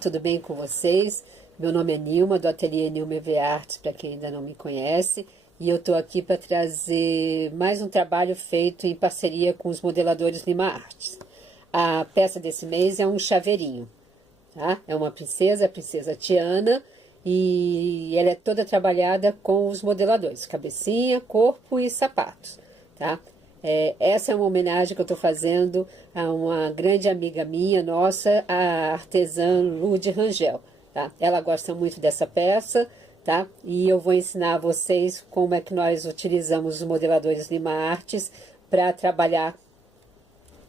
tudo bem com vocês? Meu nome é Nilma, do Ateliê Nilma EV Artes, para quem ainda não me conhece. E eu estou aqui para trazer mais um trabalho feito em parceria com os modeladores Lima Artes. A peça desse mês é um chaveirinho, tá? É uma princesa, a princesa Tiana, e ela é toda trabalhada com os modeladores, cabecinha, corpo e sapatos, tá? Essa é uma homenagem que eu estou fazendo a uma grande amiga minha, nossa, a artesã Lude Rangel, tá? Ela gosta muito dessa peça, tá? E eu vou ensinar a vocês como é que nós utilizamos os modeladores Lima Artes para trabalhar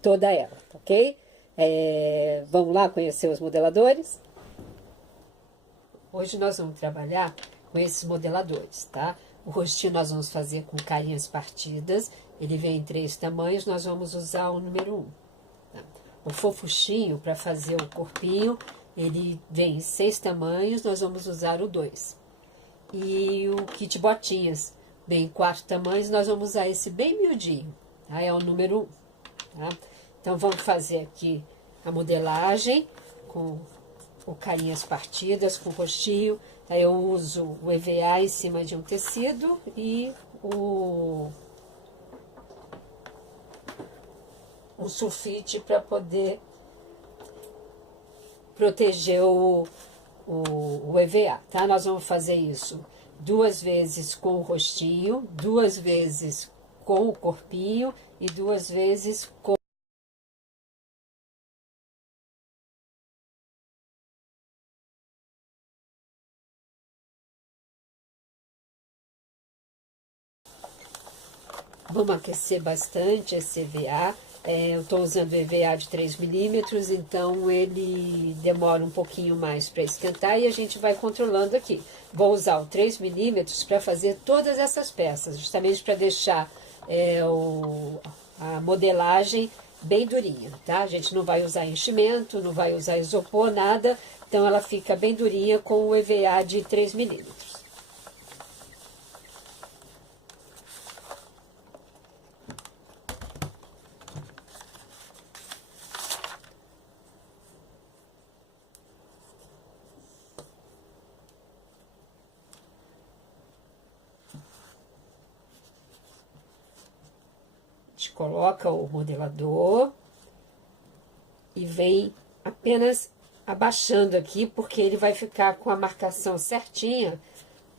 toda ela, ok? Vamos lá conhecer os modeladores? Hoje nós vamos trabalhar com esses modeladores, tá? O rostinho nós vamos fazer com carinhas partidas. Ele vem em 3 tamanhos, nós vamos usar o número 1. Tá? O fofuchinho, para fazer o corpinho, ele vem em 6 tamanhos, nós vamos usar o 2. E o kit botinhas vem em 4 tamanhos, nós vamos usar esse bem miudinho, tá? É o número 1, tá? Então, vamos fazer aqui a modelagem com o carinhas partidas, com o rostinho. Tá? Eu uso o EVA em cima de um tecido e o sulfite para poder proteger o EVA, tá? Nós vamos fazer isso 2 vezes com o rostinho, 2 vezes com o corpinho e 2 vezes com... Vamos aquecer bastante esse EVA. Eu estou usando o EVA de 3 milímetros, então ele demora um pouquinho mais para esquentar e a gente vai controlando aqui. Vou usar o 3 milímetros para fazer todas essas peças, justamente para deixar a modelagem bem durinha, tá? A gente não vai usar enchimento, não vai usar isopor, nada, então ela fica bem durinha com o EVA de 3 milímetros. Coloca o modelador e vem apenas abaixando aqui, porque ele vai ficar com a marcação certinha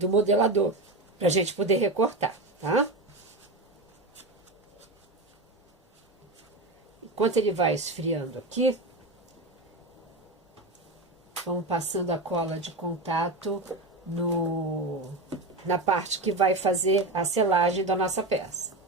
do modelador, para a gente poder recortar, tá? Enquanto ele vai esfriando aqui, vamos passando a cola de contato na parte que vai fazer a selagem da nossa peça.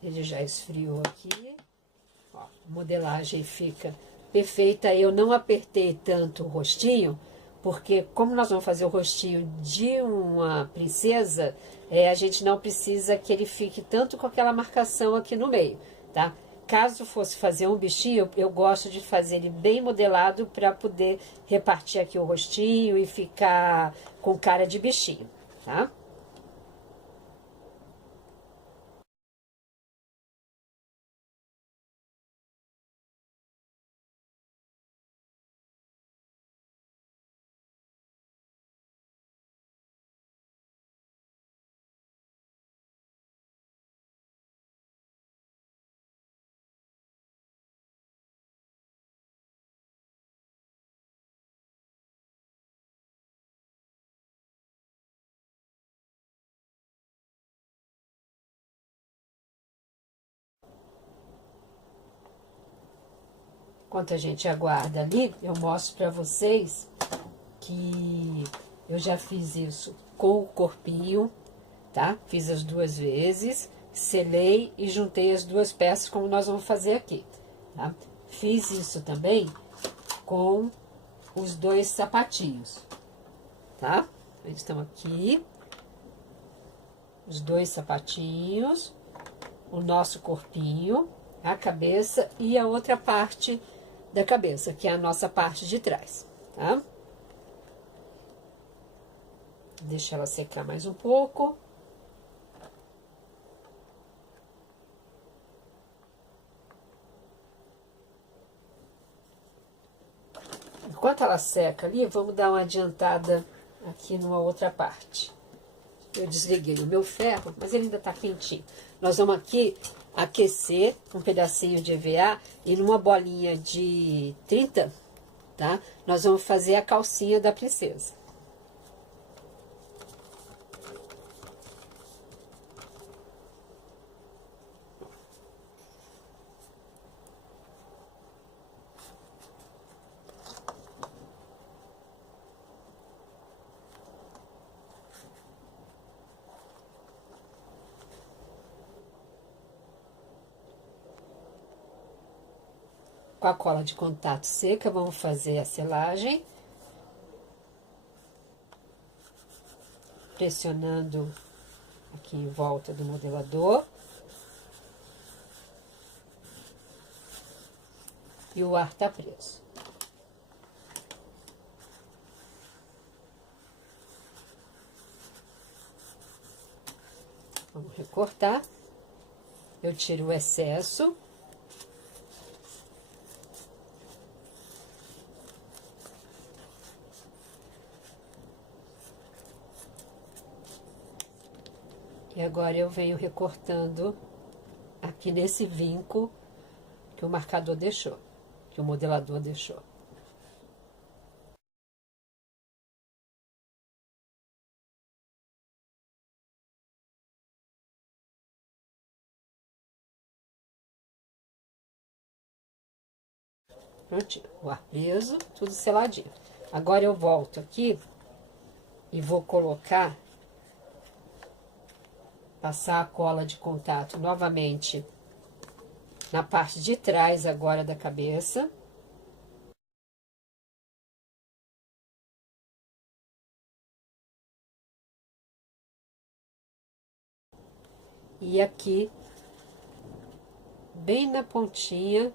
Ele já esfriou aqui, ó, a modelagem fica perfeita. Eu não apertei tanto o rostinho, porque como nós vamos fazer o rostinho de uma princesa, a gente não precisa que ele fique tanto com aquela marcação aqui no meio, tá? Caso fosse fazer um bichinho, eu gosto de fazer ele bem modelado para poder repartir aqui o rostinho e ficar com cara de bichinho, tá? Enquanto a gente aguarda ali, eu mostro para vocês que eu já fiz isso com o corpinho, tá? Fiz as 2 vezes, selei e juntei as 2 peças, como nós vamos fazer aqui, tá? Fiz isso também com os 2 sapatinhos, tá? Eles estão aqui, os 2 sapatinhos, o nosso corpinho, a cabeça e a outra parte da cabeça, que é a nossa parte de trás, tá? Deixa ela secar mais um pouco. Enquanto ela seca ali, vamos dar uma adiantada aqui numa outra parte. Eu desliguei o meu ferro, mas ele ainda tá quentinho. Nós vamos aqui aquecer um pedacinho de EVA e numa bolinha de 30, tá? Nós vamos fazer a calcinha da princesa. Com a cola de contato seca, vamos fazer a selagem. Pressionando aqui em volta do modelador. E o ar tá preso. Vamos recortar. Eu tiro o excesso. E agora eu venho recortando aqui nesse vinco que o marcador deixou, que o modelador deixou. Prontinho, o ar preso, tudo seladinho. Agora eu volto aqui e vou colocar, passar a cola de contato novamente na parte de trás agora da cabeça. E aqui, bem na pontinha,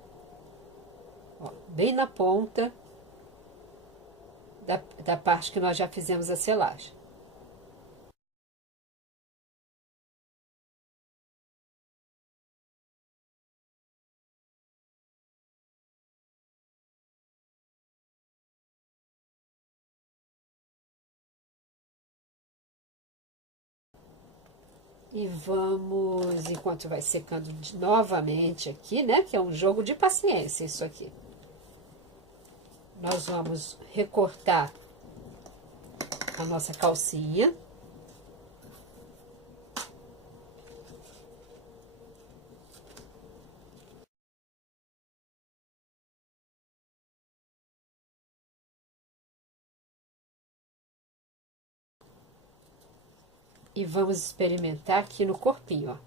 ó, bem na ponta da parte que nós já fizemos a selagem. E vamos, enquanto vai secando novamente aqui, né? Que é um jogo de paciência isso aqui. Nós vamos recortar a nossa calcinha. E vamos experimentar aqui no corpinho, ó.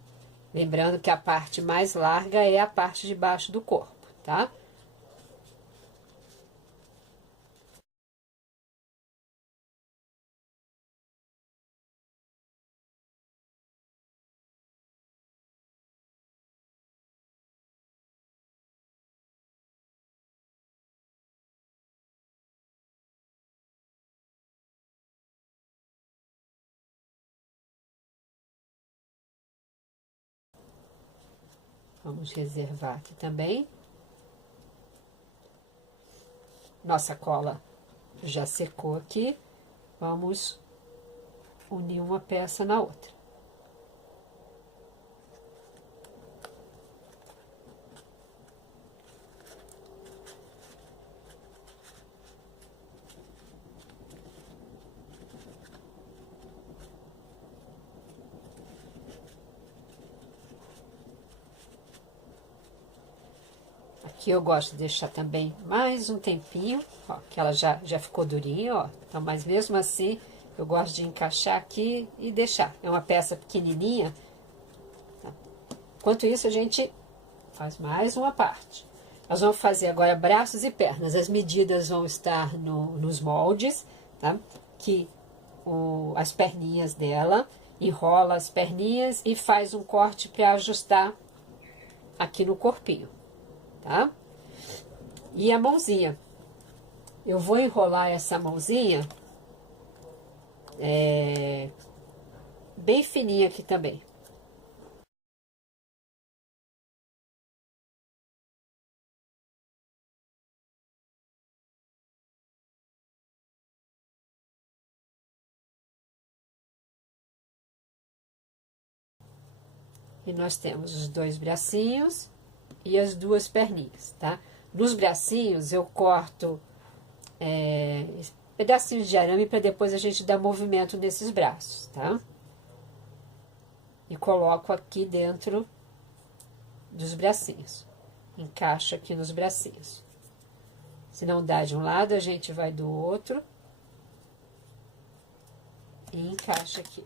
Lembrando que a parte mais larga é a parte de baixo do corpo, tá? Vamos reservar aqui também. Nossa cola já secou aqui. Vamos unir uma peça na outra. Aqui eu gosto de deixar também mais um tempinho, ó, que ela já ficou durinha, ó. Então, mas mesmo assim, eu gosto de encaixar aqui e deixar. É uma peça pequenininha. Tá? Enquanto isso, a gente faz mais uma parte. Nós vamos fazer agora braços e pernas. As medidas vão estar nos moldes, tá? Que as perninhas dela, enrola as perninhas e faz um corte para ajustar aqui no corpinho. Tá? E a mãozinha. Eu vou enrolar essa mãozinha bem fininha aqui também. E nós temos os dois bracinhos e as duas perninhas, tá? Nos bracinhos eu corto pedacinhos de arame para depois a gente dar movimento nesses braços, tá? E coloco aqui dentro dos bracinhos. Encaixo aqui nos bracinhos. Se não dá de um lado, a gente vai do outro e encaixa aqui.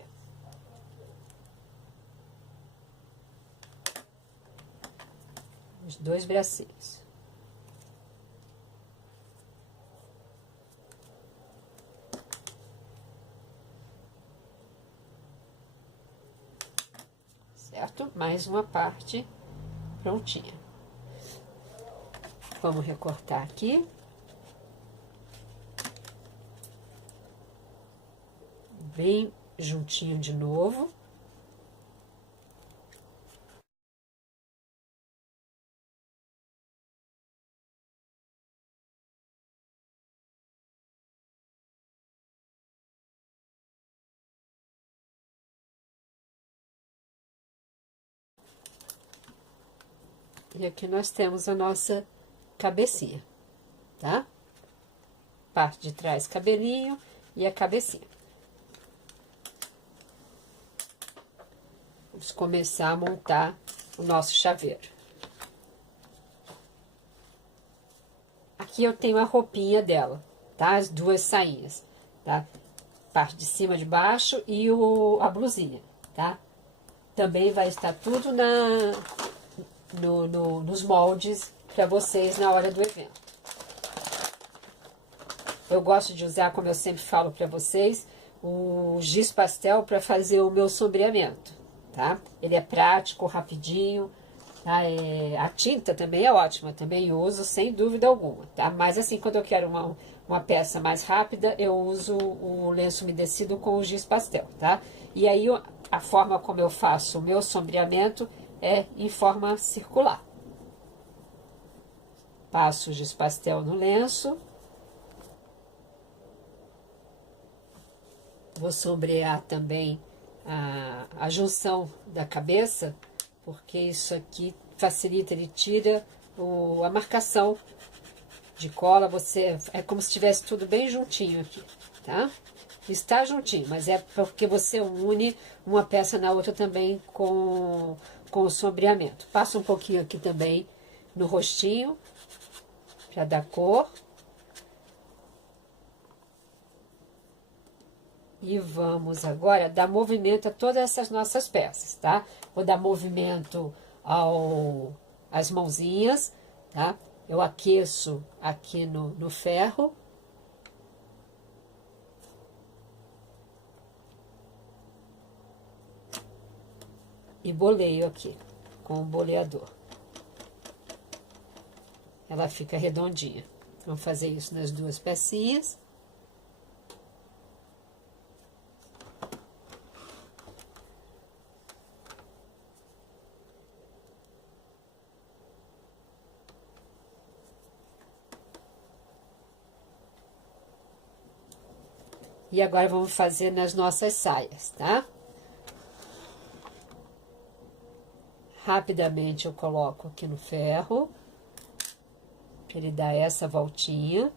Os dois bracinhos. Certo? Mais uma parte prontinha. Vamos recortar aqui. Bem juntinho de novo. E aqui nós temos a nossa cabecinha, tá? Parte de trás, cabelinho e a cabecinha. Vamos começar a montar o nosso chaveiro. Aqui eu tenho a roupinha dela, tá? As duas sainhas, tá? Parte de cima, de baixo e a blusinha, tá? Também vai estar tudo nos moldes para vocês na hora do evento. Eu gosto de usar, como eu sempre falo para vocês, o giz pastel para fazer o meu sombreamento, tá? Ele é prático, rapidinho, tá? A tinta também é ótima, também uso sem dúvida alguma, tá? Mas assim, quando eu quero uma peça mais rápida, eu uso o lenço umedecido com o giz pastel, tá? E aí, a forma como eu faço o meu sombreamento é em forma circular. Passo o giz pastel no lenço. Vou sombrear também a junção da cabeça, porque isso aqui facilita, ele tira a marcação de cola. É como se tivesse tudo bem juntinho aqui, tá? Está juntinho, mas é porque você une uma peça na outra também com o sombreamento. Passa um pouquinho aqui também no rostinho, para dar cor. E vamos agora dar movimento a todas essas nossas peças, tá? Vou dar movimento às mãozinhas, tá? Eu aqueço aqui no ferro. E boleio aqui com o boleador. Ela fica redondinha. Vamos fazer isso nas duas pecinhas. E agora vamos fazer nas nossas saias, tá? Rapidamente eu coloco aqui no ferro, para ele dar essa voltinha.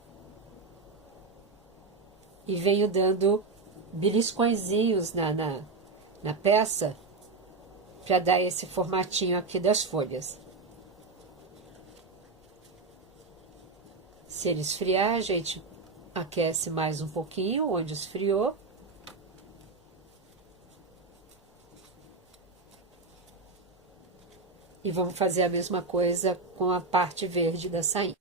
E venho dando beliscõezinhos na peça, para dar esse formatinho aqui das folhas. Se ele esfriar, a gente aquece mais um pouquinho, onde esfriou. E vamos fazer a mesma coisa com a parte verde da sainha.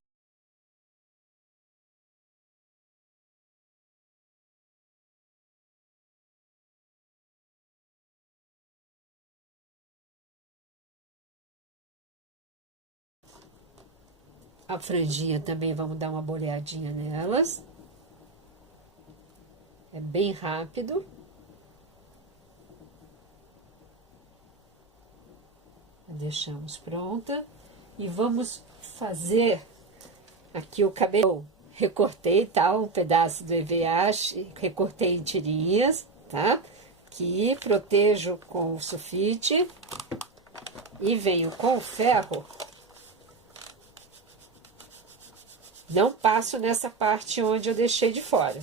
A franjinha também vamos dar uma boleadinha nelas. É bem rápido. Deixamos pronta. E vamos fazer aqui o cabelo. Recortei, tá? Um pedaço do EVA, recortei em tirinhas, tá? Aqui, protejo com o sulfite. E venho com o ferro. Não passo nessa parte onde eu deixei de fora.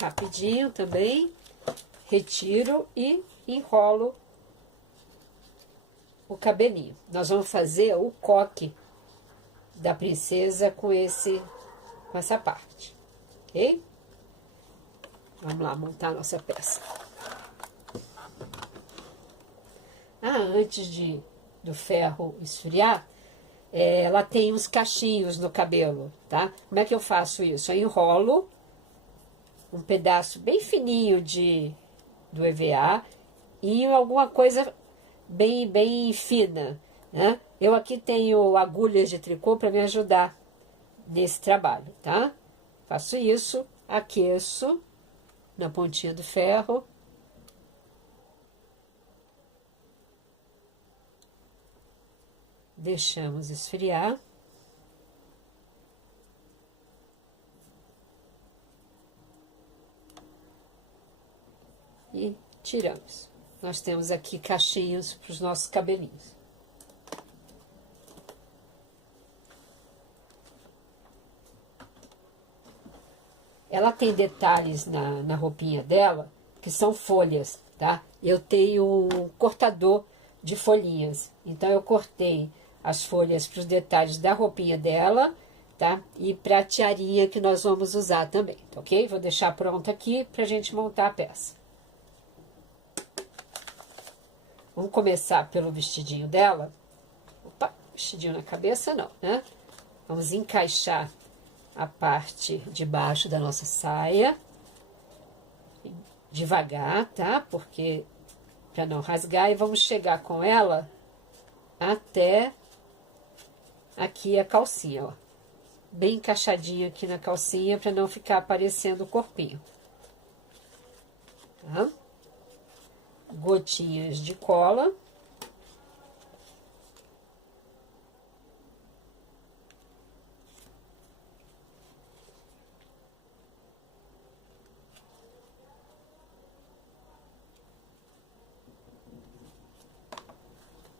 Rapidinho também. Retiro e enrolo o cabelinho. Nós vamos fazer o coque da princesa com essa parte, ok? Vamos lá montar a nossa peça. Antes do ferro esfriar, ela tem uns cachinhos no cabelo, tá? Como é que eu faço isso? Eu enrolo um pedaço bem fininho do EVA e alguma coisa bem fina, né? Eu aqui tenho agulhas de tricô para me ajudar nesse trabalho, tá? Faço isso, aqueço na pontinha do ferro. Deixamos esfriar. E tiramos. Nós temos aqui cachinhos para os nossos cabelinhos. Ela tem detalhes na roupinha dela, que são folhas, tá? Eu tenho um cortador de folhinhas. Então, eu cortei as folhas para os detalhes da roupinha dela, tá? E para a tiarinha que nós vamos usar também, tá ok? Vou deixar pronto aqui para a gente montar a peça. Vamos começar pelo vestidinho dela. Opa, vestidinho na cabeça não, né? Vamos encaixar a parte de baixo da nossa saia. Devagar, tá? Porque para não rasgar. E vamos chegar com ela até aqui a calcinha, ó. Bem encaixadinho aqui na calcinha para não ficar aparecendo o corpinho. Tá? Gotinhas de cola.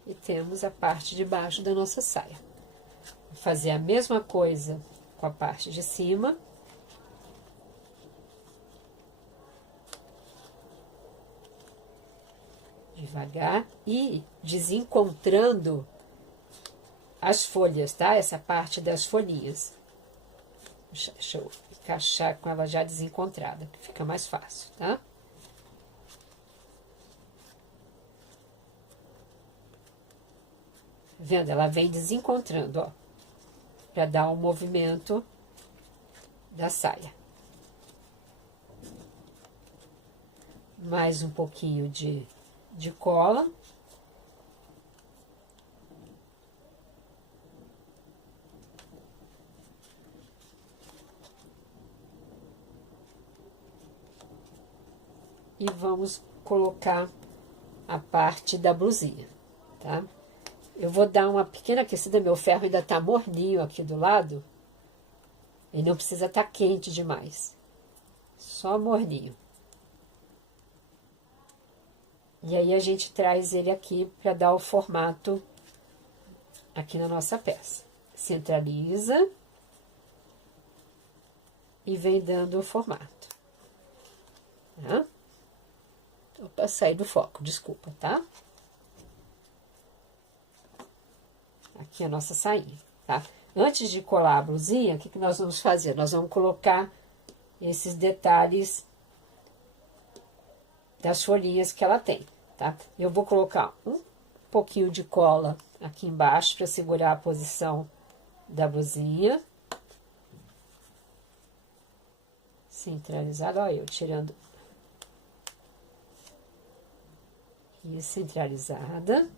E temos a parte de baixo da nossa saia. Vou fazer a mesma coisa com a parte de cima. Devagar e desencontrando as folhas, tá? Essa parte das folhinhas. Deixa eu encaixar com ela já desencontrada, que fica mais fácil, tá? Vendo? Ela vem desencontrando, ó. Pra dar um movimento da saia. Mais um pouquinho de cola. E vamos colocar a parte da blusinha, tá? Eu vou dar uma pequena aquecida, meu ferro ainda tá morninho aqui do lado. E não precisa estar quente demais. Só morninho. E aí, a gente traz ele aqui para dar o formato aqui na nossa peça. Centraliza. E vem dando o formato. Tá? Opa, saí do foco, desculpa, tá? Aqui a nossa sainha, tá? Antes de colar a blusinha, o que nós vamos fazer? Nós vamos colocar esses detalhes das folhinhas que ela tem, tá? Eu vou colocar um pouquinho de cola aqui embaixo para segurar a posição da blusinha. Centralizado, ó, eu tirando. E centralizada.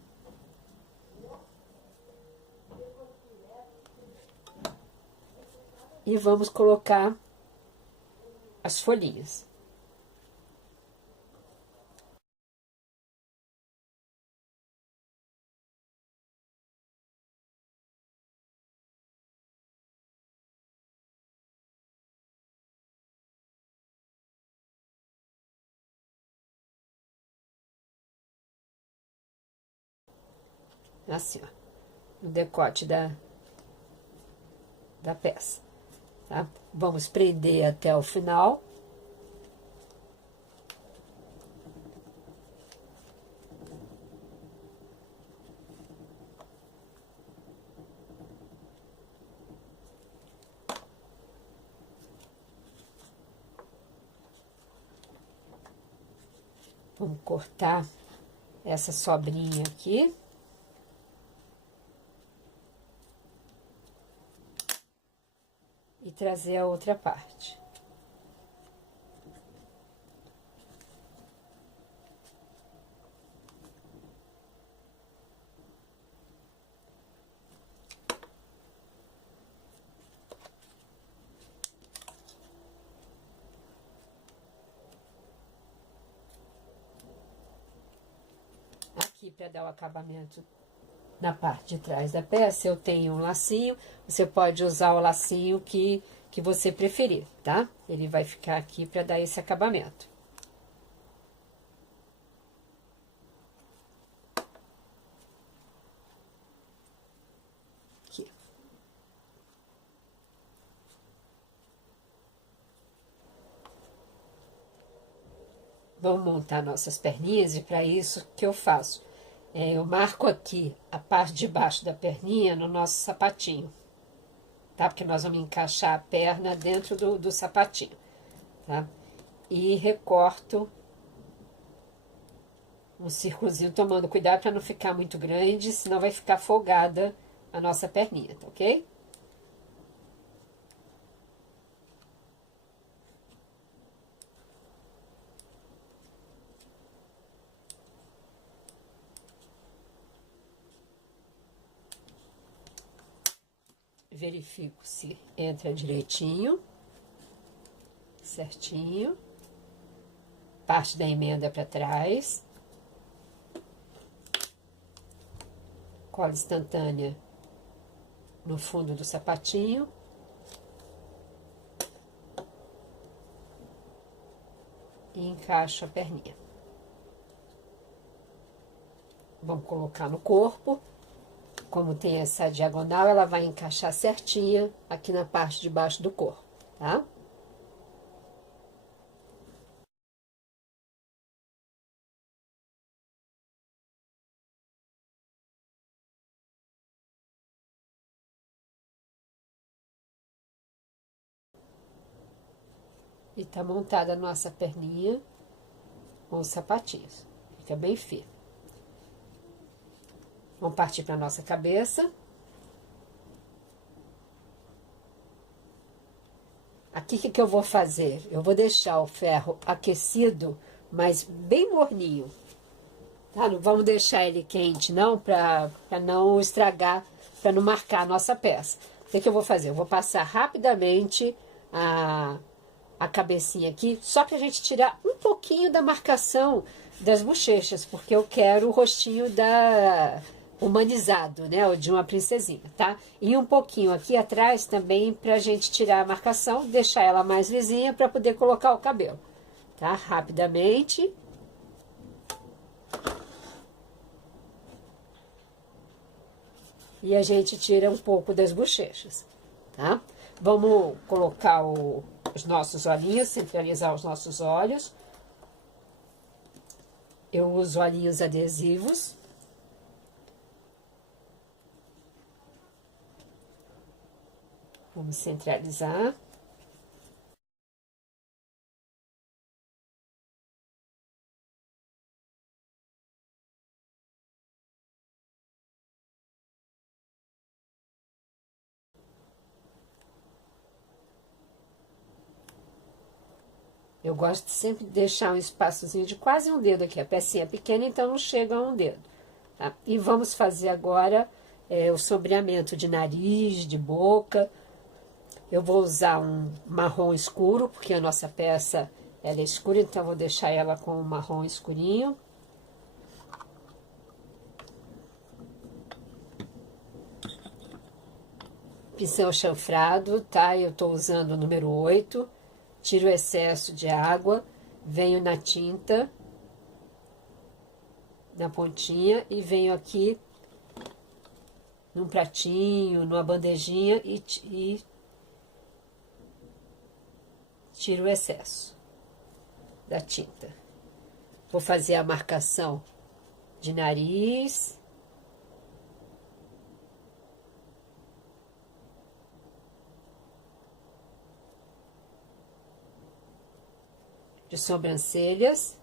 e vamos colocar as folhinhas. Assim, ó, no decote da peça, tá? Vamos prender até o final. Vamos cortar essa sobrinha aqui. E trazer a outra parte. Aqui, para dar o acabamento na parte de trás da peça, eu tenho um lacinho. Você pode usar o lacinho que você preferir, tá? Ele vai ficar aqui para dar esse acabamento. Aqui. Vamos montar nossas perninhas e para isso que eu faço? Eu marco aqui a parte de baixo da perninha no nosso sapatinho, tá? Porque nós vamos encaixar a perna dentro do sapatinho, tá? E recorto um círculozinho, tomando cuidado para não ficar muito grande, senão vai ficar folgada a nossa perninha, tá ok? Verifico se entra direitinho, certinho. Parte da emenda para trás. Cola instantânea no fundo do sapatinho. E encaixo a perninha. Vamos colocar no corpo. Como tem essa diagonal, ela vai encaixar certinha aqui na parte de baixo do corpo, tá? E tá montada a nossa perninha com os sapatinhos. Fica bem firme. Vamos partir para nossa cabeça. Aqui, o que eu vou fazer? Eu vou deixar o ferro aquecido, mas bem morninho. Tá? Não vamos deixar ele quente, não, para não estragar, para não marcar a nossa peça. O que eu vou fazer? Eu vou passar rapidamente a cabecinha aqui, só pra gente tirar um pouquinho da marcação das bochechas, porque eu quero o rostinho humanizado, né, ou de uma princesinha, tá? E um pouquinho aqui atrás também pra gente tirar a marcação, deixar ela mais lisinha pra poder colocar o cabelo, tá? Rapidamente. E a gente tira um pouco das bochechas, tá? Vamos colocar os nossos olhinhos, centralizar os nossos olhos. Eu uso olhinhos adesivos. Vamos centralizar. Eu gosto de sempre deixar um espaçozinho de quase um dedo aqui. A pecinha é pequena, então não chega a um dedo, tá? E vamos fazer agora o sombreamento de nariz, de boca. Eu vou usar um marrom escuro, porque a nossa peça ela é escura, então eu vou deixar ela com um marrom escurinho. Pincel chanfrado, tá? Eu tô usando o número 8. Tiro o excesso de água, venho na tinta, na pontinha, e venho aqui num pratinho, numa bandejinha e tiro o excesso da tinta. Vou fazer a marcação de nariz, de sobrancelhas,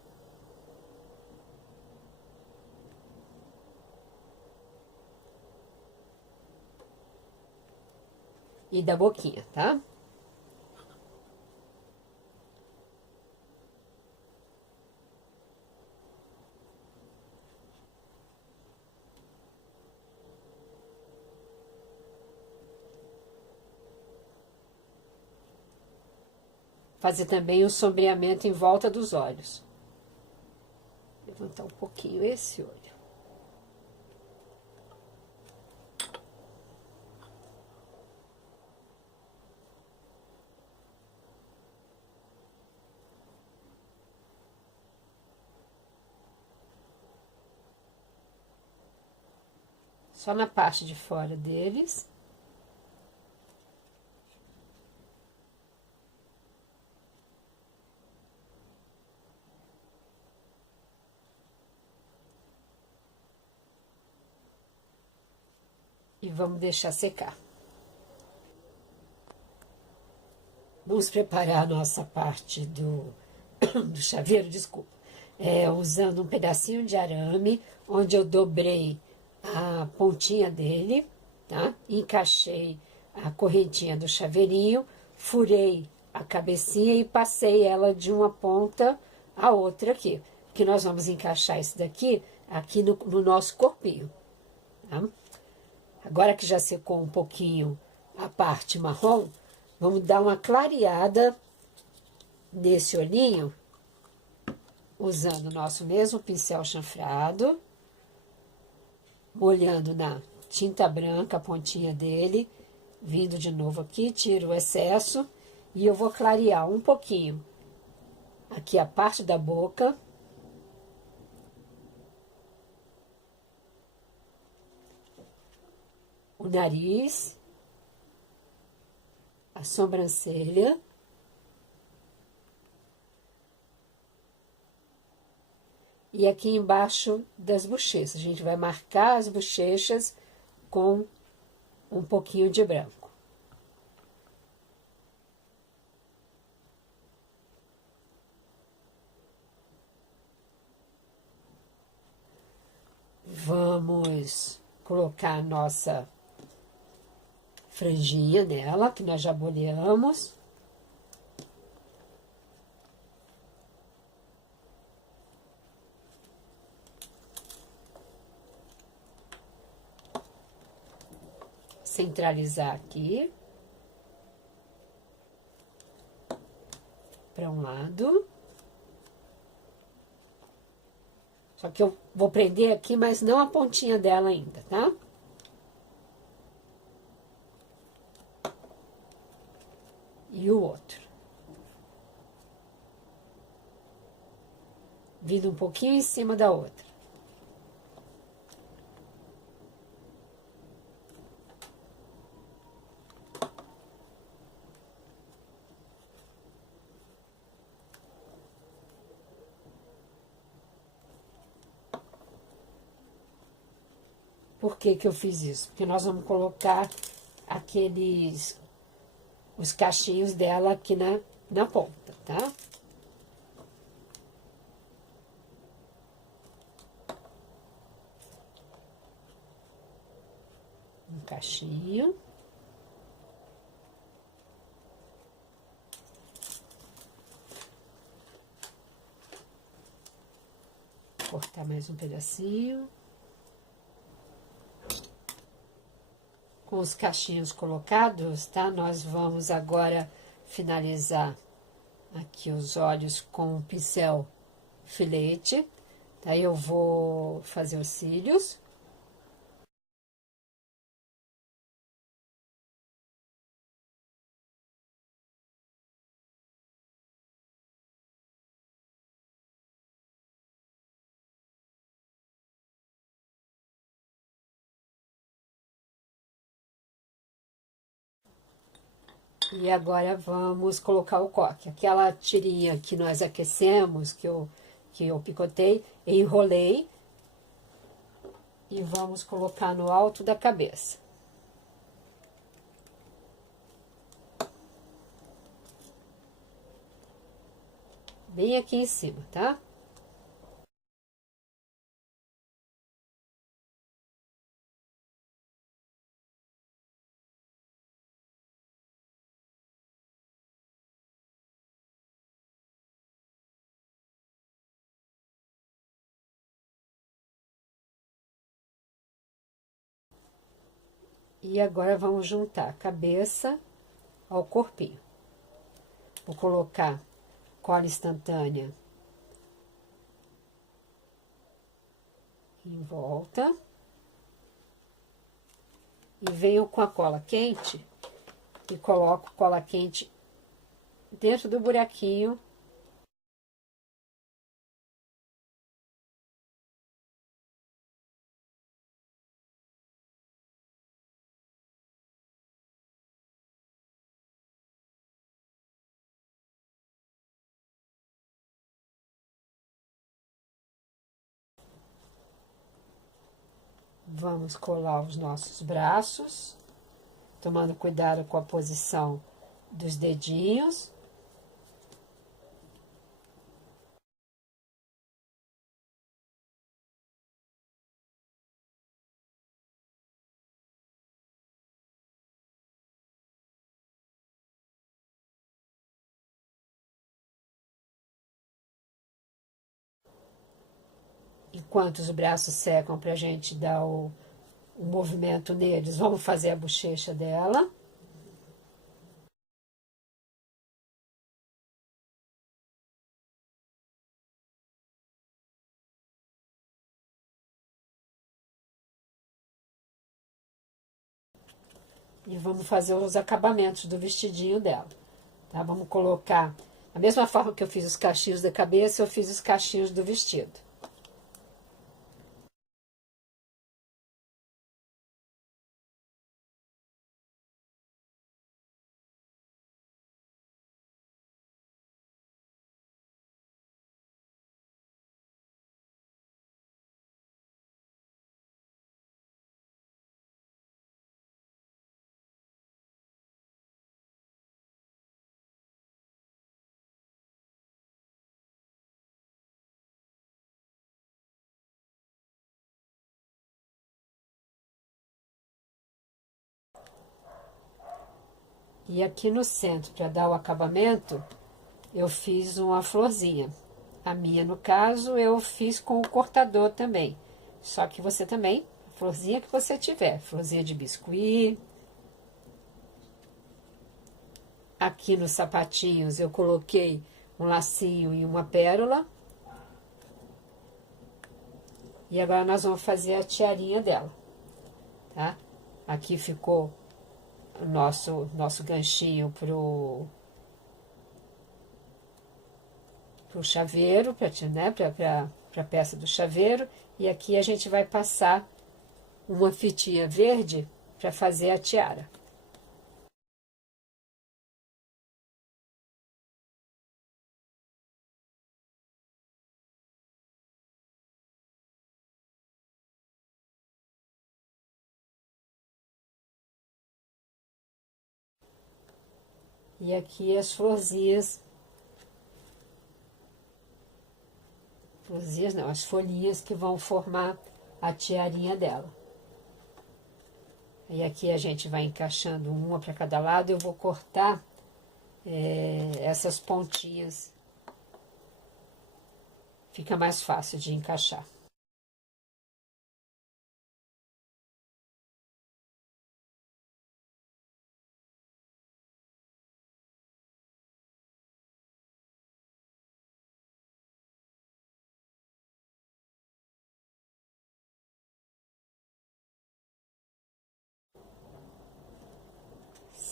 e da boquinha, tá? Fazer também o sombreamento em volta dos olhos. Levantar um pouquinho esse olho. Só na parte de fora deles. E vamos deixar secar. Vamos preparar a nossa parte do chaveiro, desculpa. Usando um pedacinho de arame, onde eu dobrei a pontinha dele, tá? Encaixei a correntinha do chaveirinho, furei a cabecinha e passei ela de uma ponta à outra aqui. Porque nós vamos encaixar isso daqui aqui no nosso corpinho, tá? Agora que já secou um pouquinho a parte marrom, vamos dar uma clareada nesse olhinho, usando o nosso mesmo pincel chanfrado, molhando na tinta branca a pontinha dele, vindo de novo aqui, tiro o excesso, e eu vou clarear um pouquinho aqui a parte da boca, o nariz, a sobrancelha, e aqui embaixo das bochechas. A gente vai marcar as bochechas com um pouquinho de branco. Vamos colocar a nossa franjinha nela, que nós já boleamos. Centralizar aqui. Para um lado. Só que eu vou prender aqui, mas não a pontinha dela ainda, tá? E o outro. Vindo um pouquinho em cima da outra. Por que que eu fiz isso? Porque nós vamos colocar os cachinhos dela aqui na ponta, tá? Um cachinho. Cortar mais um pedacinho. Com os cachinhos colocados, tá? Nós vamos agora finalizar aqui os olhos com um pincel filete. Daí eu vou fazer os cílios. E agora vamos colocar o coque. Aquela tirinha que nós aquecemos, que eu picotei, enrolei e vamos colocar no alto da cabeça. Bem aqui em cima, tá? E agora vamos juntar a cabeça ao corpinho. Vou colocar cola instantânea em volta. E venho com a cola quente e coloco cola quente dentro do buraquinho. Vamos colar os nossos braços, tomando cuidado com a posição dos dedinhos. Enquanto os braços secam para a gente dar o movimento neles, vamos fazer a bochecha dela. E vamos fazer os acabamentos do vestidinho dela, tá? Vamos colocar, da mesma forma que eu fiz os cachinhos da cabeça, eu fiz os cachinhos do vestido. E aqui no centro, para dar o acabamento, eu fiz uma florzinha. A minha, no caso, eu fiz com o cortador também. Só que você também, a florzinha que você tiver, florzinha de biscuit. Aqui nos sapatinhos eu coloquei um lacinho e uma pérola. E agora nós vamos fazer a tiarinha dela, tá? Aqui ficou o nosso ganchinho pro chaveiro, né, pra peça do chaveiro. E aqui a gente vai passar uma fitinha verde para fazer a tiara. E aqui as florzinhas não, as folhinhas que vão formar a tiarinha dela. E aqui a gente vai encaixando uma para cada lado. Eu vou cortar essas pontinhas. Fica mais fácil de encaixar.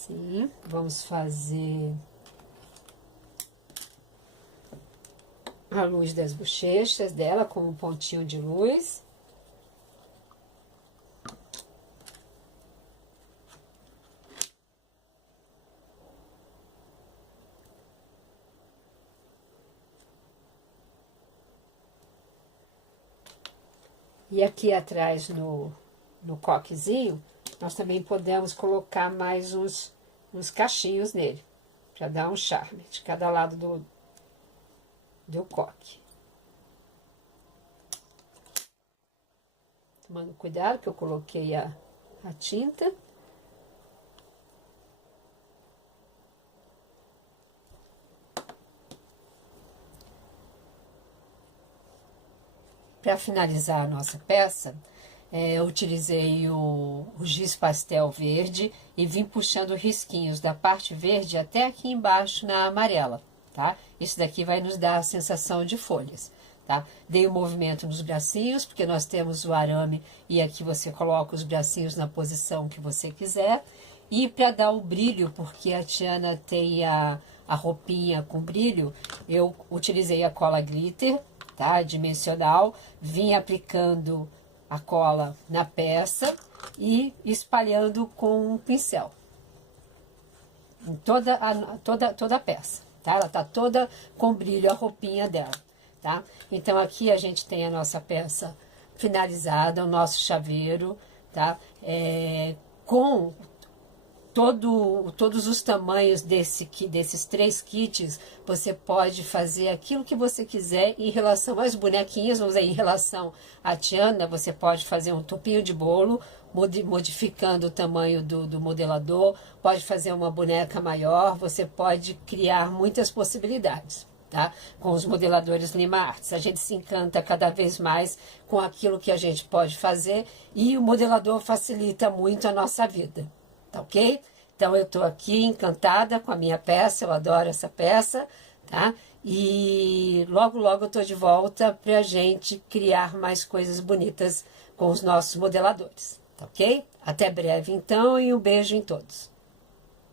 Sim, vamos fazer a luz das bochechas dela com um pontinho de luz. E aqui atrás no coquezinho, nós também podemos colocar mais uns cachinhos nele, para dar um charme de cada lado do coque. Tomando cuidado que eu coloquei a tinta. Para finalizar a nossa peça, eu utilizei o giz pastel verde e vim puxando risquinhos da parte verde até aqui embaixo na amarela, tá? Isso daqui vai nos dar a sensação de folhas, tá? Dei o movimento nos bracinhos, porque nós temos o arame e aqui você coloca os bracinhos na posição que você quiser. E para dar o brilho, porque a Tiana tem a roupinha com brilho, eu utilizei a cola glitter, tá? Dimensional, vim aplicando a cola na peça e espalhando com um pincel em toda a peça, tá? Ela tá toda com brilho a roupinha dela, tá? Então aqui a gente tem a nossa peça finalizada, o nosso chaveiro, tá? Com todos os tamanhos desses 3 kits, você pode fazer aquilo que você quiser em relação às bonequinhas. Vamos aí, em relação à Tiana, você pode fazer um topinho de bolo, modificando o tamanho do modelador, pode fazer uma boneca maior, você pode criar muitas possibilidades, tá? Com os modeladores Lima Arts. A gente se encanta cada vez mais com aquilo que a gente pode fazer e o modelador facilita muito a nossa vida. Tá ok? Então, eu tô aqui encantada com a minha peça, eu adoro essa peça, tá? E logo, logo eu tô de volta pra gente criar mais coisas bonitas com os nossos modeladores, tá ok? Até breve, então, e um beijo em todos.